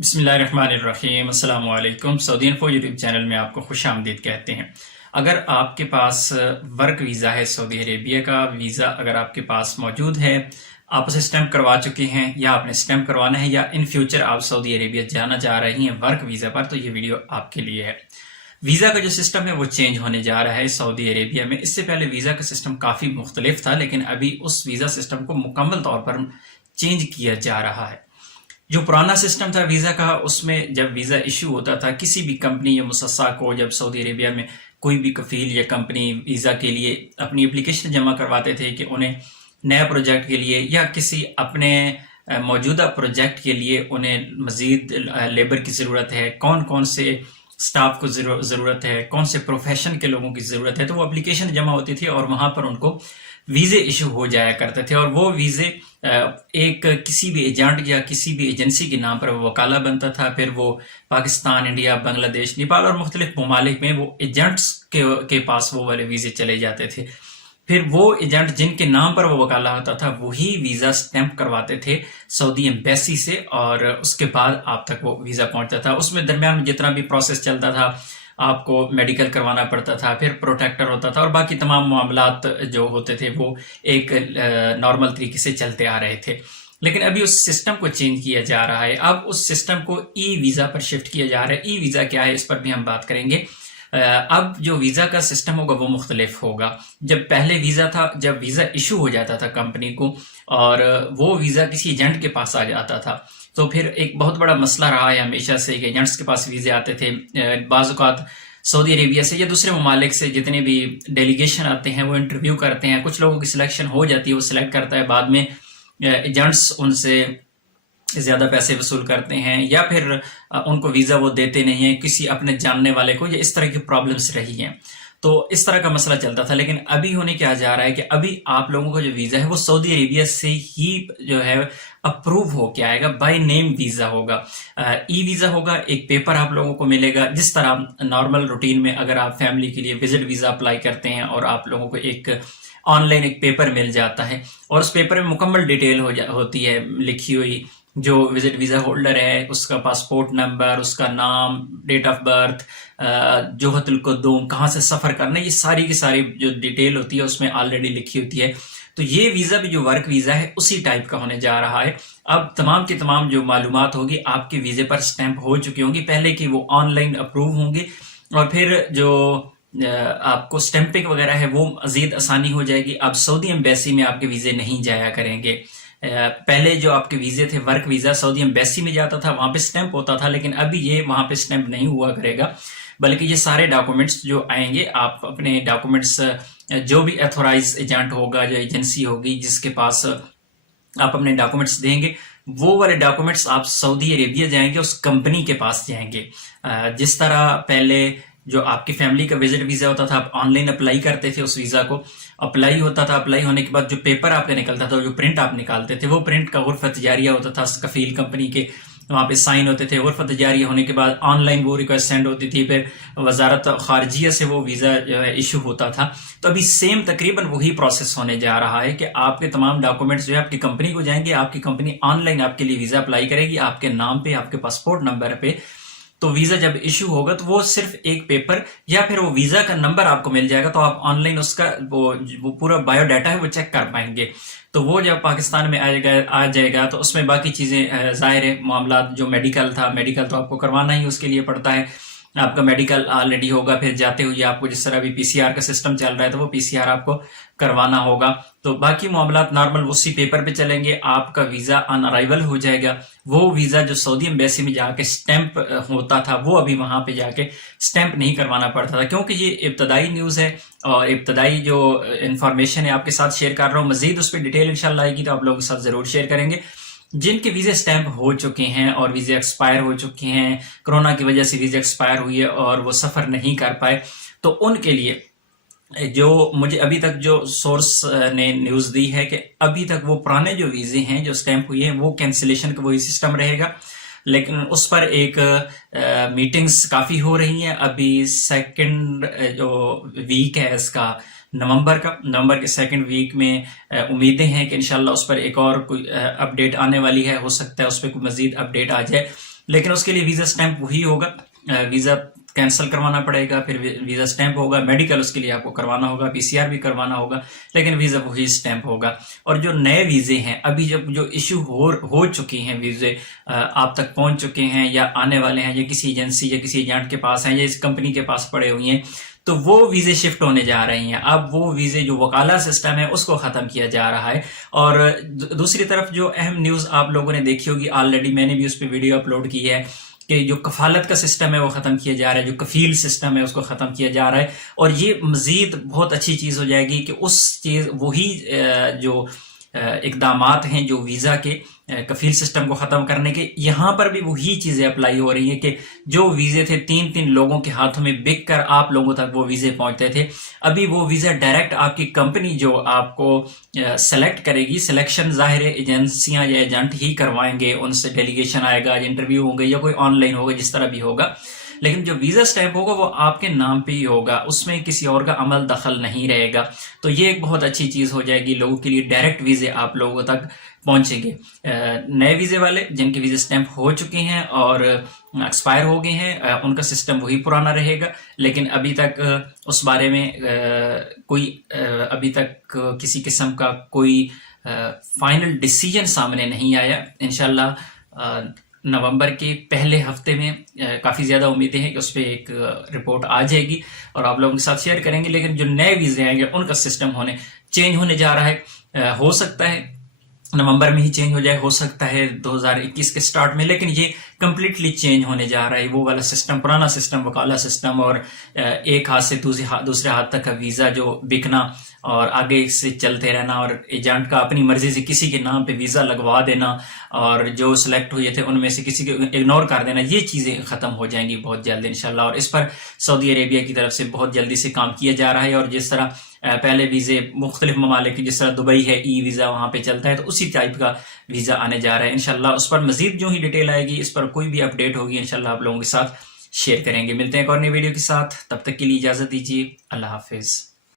بسم اللہ الرحمن الرحیم۔ السلام علیکم۔ سعودی انفو یوٹیوب چینل میں آپ کو خوش آمدید کہتے ہیں۔ اگر آپ کے پاس ورک ویزا ہے، سعودی عربیہ کا ویزا اگر آپ کے پاس موجود ہے، آپ اسے سٹیمپ کروا چکے ہیں یا آپ نے سٹیمپ کروانا ہے یا ان فیوچر آپ سعودی عربیہ جانا چاہ رہی ہیں ورک ویزا پر، تو یہ ویڈیو آپ کے لیے ہے۔ ویزا کا جو سسٹم ہے وہ چینج ہونے جا رہا ہے سعودی عربیہ میں۔ اس سے پہلے ویزا کا سسٹم کافی مختلف تھا، لیکن ابھی اس ویزا سسٹم کو مکمل طور پر چینج کیا جا رہا ہے۔ جو پرانا سسٹم تھا ویزا کا، اس میں جب ویزا ایشو ہوتا تھا کسی بھی کمپنی یا مؤسسہ کو، جب سعودی عربیہ میں کوئی بھی کفیل یا کمپنی ویزا کے لیے اپنی اپلیکیشن جمع کرواتے تھے کہ انہیں نیا پروجیکٹ کے لیے یا کسی اپنے موجودہ پروجیکٹ کے لیے انہیں مزید لیبر کی ضرورت ہے، کون کون سے سٹاف کو ضرورت ہے، کون سے پروفیشن کے لوگوں کی ضرورت ہے، تو وہ اپلیکیشن جمع ہوتی تھی اور وہاں پر ان کو ویزے ایشو ہو جایا کرتے تھے، اور وہ ویزے ایک کسی بھی ایجنٹ یا کسی بھی ایجنسی کے نام پر وہ وکالہ بنتا تھا۔ پھر وہ پاکستان، انڈیا، بنگلہ دیش، نیپال اور مختلف ممالک میں وہ ایجنٹس کے پاس وہ والے ویزے چلے جاتے تھے۔ پھر وہ ایجنٹ جن کے نام پر وہ وکالہ ہوتا تھا وہی ویزا سٹیمپ کرواتے تھے سعودی ایمبیسی سے، اور اس کے بعد آپ تک وہ ویزا پہنچتا تھا۔ اس میں درمیان میں جتنا بھی پروسیس چلتا تھا، آپ کو میڈیکل کروانا پڑتا تھا، پھر پروٹیکٹر ہوتا تھا، اور باقی تمام معاملات جو ہوتے تھے وہ ایک نارمل طریقے سے چلتے آ رہے تھے۔ لیکن ابھی اس سسٹم کو چینج کیا جا رہا ہے، اب اس سسٹم کو ای ویزا پر شفٹ کیا جا رہا ہے۔ ای ویزا کیا ہے اس پر بھی ہم بات کریں گے۔ اب جو ویزا کا سسٹم ہوگا وہ مختلف ہوگا۔ جب پہلے ویزا تھا، جب ویزا ایشو ہو جاتا تھا کمپنی کو اور وہ ویزا کسی ایجنٹ کے پاس آ جاتا تھا، تو پھر ایک بہت بڑا مسئلہ رہا ہے ہمیشہ سے کہ ایجنٹس کے پاس ویزے آتے تھے۔ بعض اوقات سعودی عربیہ سے یا دوسرے ممالک سے جتنے بھی ڈیلیگیشن آتے ہیں وہ انٹرویو کرتے ہیں، کچھ لوگوں کی سلیکشن ہو جاتی ہے، وہ سلیکٹ کرتا ہے، بعد میں ایجنٹس ان سے زیادہ پیسے وصول کرتے ہیں یا پھر ان کو ویزا وہ دیتے نہیں ہیں کسی اپنے جاننے والے کو، یا اس طرح کی پرابلمس رہی ہیں۔ تو اس طرح کا مسئلہ چلتا تھا، لیکن ابھی ہونے کیا جا رہا ہے کہ ابھی آپ لوگوں کا جو ویزا ہے وہ سعودی عربیہ سے ہی جو ہے اپروو ہو کے آئے گا، بائی نیم ویزا ہوگا۔ ای ویزا ہوگا، ایک پیپر آپ لوگوں کو ملے گا، جس طرح نارمل روٹین میں اگر آپ فیملی کے لیے وزٹ ویزا اپلائی کرتے ہیں اور آپ لوگوں کو ایک آن لائن ایک پیپر مل جاتا ہے، اور اس پیپر میں مکمل ڈیٹیل ہوتی ہے لکھی ہوئی، جو وزٹ ویزا ہولڈر ہے اس کا پاسپورٹ نمبر، اس کا نام، ڈیٹ آف برتھ، جوہت القدوم، کہاں سے سفر کرنا، یہ ساری کی ساری جو ڈیٹیل ہوتی ہے اس میں آلریڈی لکھی ہوتی ہے۔ تو یہ ویزا بھی جو ورک ویزا ہے اسی ٹائپ کا ہونے جا رہا ہے۔ اب تمام کی تمام جو معلومات ہوگی آپ کے ویزے پر سٹیمپ ہو چکی ہوں گی، پہلے کی وہ آن لائن اپروو ہوں گی، اور پھر جو آپ کو سٹیمپنگ وغیرہ ہے وہ مزید آسانی ہو جائے گی۔ اب سعودی ایمبیسی میں آپ کے ویزے نہیں جایا کریں گے۔ پہلے جو آپ کے ویزے تھے ورک ویزا سعودی ایمبیسی میں جاتا تھا، وہاں پہ سٹیمپ ہوتا تھا، لیکن ابھی یہ وہاں پہ سٹیمپ نہیں ہوا کرے گا، بلکہ یہ سارے ڈاکومنٹس جو آئیں گے، آپ اپنے ڈاکومنٹس جو بھی ایتھورائز ایجنٹ ہوگا یا ایجنسی ہوگی جس کے پاس آپ اپنے ڈاکومنٹس دیں گے، وہ والے ڈاکومنٹس آپ سعودی عربیہ جائیں گے، اس کمپنی کے پاس جائیں گے۔ جس طرح پہلے جو آپ کی فیملی کا وزٹ ویزا ہوتا تھا، آپ آن لائن اپلائی کرتے تھے، اس ویزا کو اپلائی ہوتا تھا، اپلائی ہونے کے بعد جو پیپر آپ کا نکلتا تھا، جو پرنٹ آپ نکالتے تھے، وہ پرنٹ کا غرفہ تجاریہ ہوتا تھا کفیل کمپنی کے، وہاں پہ سائن ہوتے تھے۔ غرفہ تجاریہ ہونے کے بعد آن لائن وہ ریکویسٹ سینڈ ہوتی تھی، پھر وزارت خارجیہ سے وہ ویزا جو ہے ایشو ہوتا تھا۔ تو ابھی سیم تقریباً وہی پروسیس ہونے جا رہا ہے کہ آپ کے تمام ڈاکومنٹس جو ہے آپ کی کمپنی کو جائیں گے، آپ کی کمپنی آن لائن آپ کے لیے ویزا اپلائی کرے گی آپ کے نام پہ، آپ کے پاسپورٹ نمبر پہ۔ تو ویزا جب ایشو ہوگا تو وہ صرف ایک پیپر یا پھر وہ ویزا کا نمبر آپ کو مل جائے گا، تو آپ آن لائن اس کا وہ پورا بایو ڈیٹا ہے وہ چیک کر پائیں گے۔ تو وہ جب پاکستان میں آ جائے گا تو اس میں باقی چیزیں ظاہر ہے، معاملات جو میڈیکل تھا، میڈیکل تو آپ کو کروانا ہی اس کے لیے پڑتا ہے، آپ کا میڈیکل آلریڈی ہوگا، پھر جاتے ہوئے آپ کو جس طرح بھی پی سی آر کا سسٹم چل رہا ہے تو وہ پی سی آر آپ کو کروانا ہوگا۔ تو باقی معاملات نارمل اسی پیپر پہ چلیں گے، آپ کا ویزا آن ارائیول ہو جائے گا۔ وہ ویزا جو سعودی ایمبیسی میں جا کے سٹیمپ ہوتا تھا وہ ابھی وہاں پہ جا کے سٹیمپ نہیں کروانا پڑتا تھا، کیونکہ یہ ابتدائی نیوز ہے اور ابتدائی جو انفارمیشن ہے آپ کے ساتھ شیئر کر رہا ہوں۔ مزید اس پہ ڈیٹیل انشاءاللہ آئے گی تو آپ لوگوں کے ساتھ ضرور شیئر کریں گے۔ جن کے ویزے سٹیمپ ہو چکے ہیں اور ویزے ایکسپائر ہو چکے ہیں، کرونا کی وجہ سے ویزے ایکسپائر ہوئی ہے اور وہ سفر نہیں کر پائے، تو ان کے لیے جو مجھے ابھی تک جو سورس نے نیوز دی ہے کہ ابھی تک وہ پرانے جو ویزے ہیں جو سٹیمپ ہوئی ہیں وہ کینسلیشن کا وہی سسٹم رہے گا، لیکن اس پر ایک میٹنگز کافی ہو رہی ہیں۔ ابھی سیکنڈ جو ویک ہے اس کا نومبر کے سیکنڈ ویک میں امیدیں ہیں کہ انشاءاللہ اس پر ایک اور کوئی اپڈیٹ آنے والی ہے، ہو سکتا ہے اس پہ کوئی مزید اپڈیٹ آ جائے۔ لیکن اس کے لیے ویزا اسٹیمپ وہی ہوگا، ویزا کینسل کروانا پڑے گا، پھر ویزا اسٹیمپ ہوگا، میڈیکل اس کے لیے آپ کو کروانا ہوگا، PCR بھی کروانا ہوگا، لیکن ویزا وہی اسٹیمپ ہوگا۔ اور جو نئے ویزے ہیں ابھی جب جو ایشو ہو چکی ہیں، ویزے آپ تک پہنچ چکے ہیں یا آنے والے ہیں، یا کسی ایجنسی یا کسی ایجنٹ کے پاس ہیں یا اس کمپنی کے پاس پڑے ہوئے ہیں، تو وہ ویزے شفٹ ہونے جا رہے ہیں۔ اب وہ ویزے جو وکالہ سسٹم ہے اس کو ختم کیا جا رہا ہے۔ اور دوسری طرف جو اہم نیوز آپ لوگوں نے دیکھی ہوگی، آلریڈی میں نے بھی اس پہ ویڈیو اپلوڈ کی ہے، کہ جو کفالت کا سسٹم ہے وہ ختم کیا جا رہا ہے، جو کفیل سسٹم ہے اس کو ختم کیا جا رہا ہے۔ اور یہ مزید بہت اچھی چیز ہو جائے گی کہ اس چیز وہی جو اقدامات ہیں جو ویزا کے کفیل سسٹم کو ختم کرنے کے، یہاں پر بھی وہی چیزیں اپلائی ہو رہی ہیں کہ جو ویزے تھے 3 لوگوں کے ہاتھوں میں بک کر آپ لوگوں تک وہ ویزے پہنچتے تھے، ابھی وہ ویزا ڈائریکٹ آپ کی کمپنی جو آپ کو سلیکٹ کرے گی، سلیکشن ظاہر ایجنسیاں یا ایجنٹ ہی کروائیں گے، ان سے ڈیلیگیشن آئے گا، انٹرویو ہوں گے یا کوئی آن لائن ہوگا، جس طرح بھی ہوگا، لیکن جو ویزا اسٹیمپ ہوگا وہ آپ کے نام پہ ہی ہوگا، اس میں کسی اور کا عمل دخل نہیں رہے گا۔ تو یہ ایک بہت اچھی چیز ہو جائے گی لوگوں کے لیے، ڈائریکٹ ویزے آپ لوگوں تک پہنچیں گے۔ نئے ویزے والے جن کے ویزے اسٹیمپ ہو چکے ہیں اور ایکسپائر ہو گئے ہیں، ان کا سسٹم وہی پرانا رہے گا، لیکن ابھی تک اس بارے میں کوئی ابھی تک کسی قسم کا کوئی فائنل ڈیسیجن سامنے نہیں آیا۔ انشاءاللہ نومبر کے پہلے ہفتے میں کافی زیادہ امیدیں ہیں کہ اس پہ ایک رپورٹ آ جائے گی اور آپ لوگوں کے ساتھ شیئر کریں گے۔ لیکن جو نئے ویزے آئیں گے ان کا سسٹم چینج ہونے جا رہا ہے، ہو سکتا ہے نومبر میں ہی چینج ہو جائے، ہو سکتا ہے 2021 کے سٹارٹ میں، لیکن یہ کمپلیٹلی چینج ہونے جا رہا ہے۔ وہ والا سسٹم، پرانا سسٹم، وکالہ سسٹم، اور ایک ہاتھ سے دوسرے ہاتھ تک کا ویزا جو بکنا اور آگے سے چلتے رہنا، اور ایجنٹ کا اپنی مرضی سے کسی کے نام پہ ویزا لگوا دینا، اور جو سلیکٹ ہوئے تھے ان میں سے کسی کو اگنور کر دینا، یہ چیزیں ختم ہو جائیں گی بہت جلد انشاءاللہ۔ اور اس پر سعودی عربیہ کی طرف سے بہت جلدی سے کام کیا جا رہا ہے، اور جس طرح پہلے ویزے مختلف ممالک کی، جس طرح دبئی ہے ای ویزا وہاں پہ چلتا ہے، تو اسی ٹائپ کا ویزا آنے جا رہا ہے انشاءاللہ۔ اس پر مزید جو ہی ڈیٹیل آئے گی، اس پر کوئی بھی اپڈیٹ ہوگی انشاءاللہ آپ لوگوں کے ساتھ شیئر کریں گے۔ ملتے ہیں ایک اور نئی ویڈیو کے ساتھ، تب تک کے لیے اجازت دیجیے، اللہ حافظ۔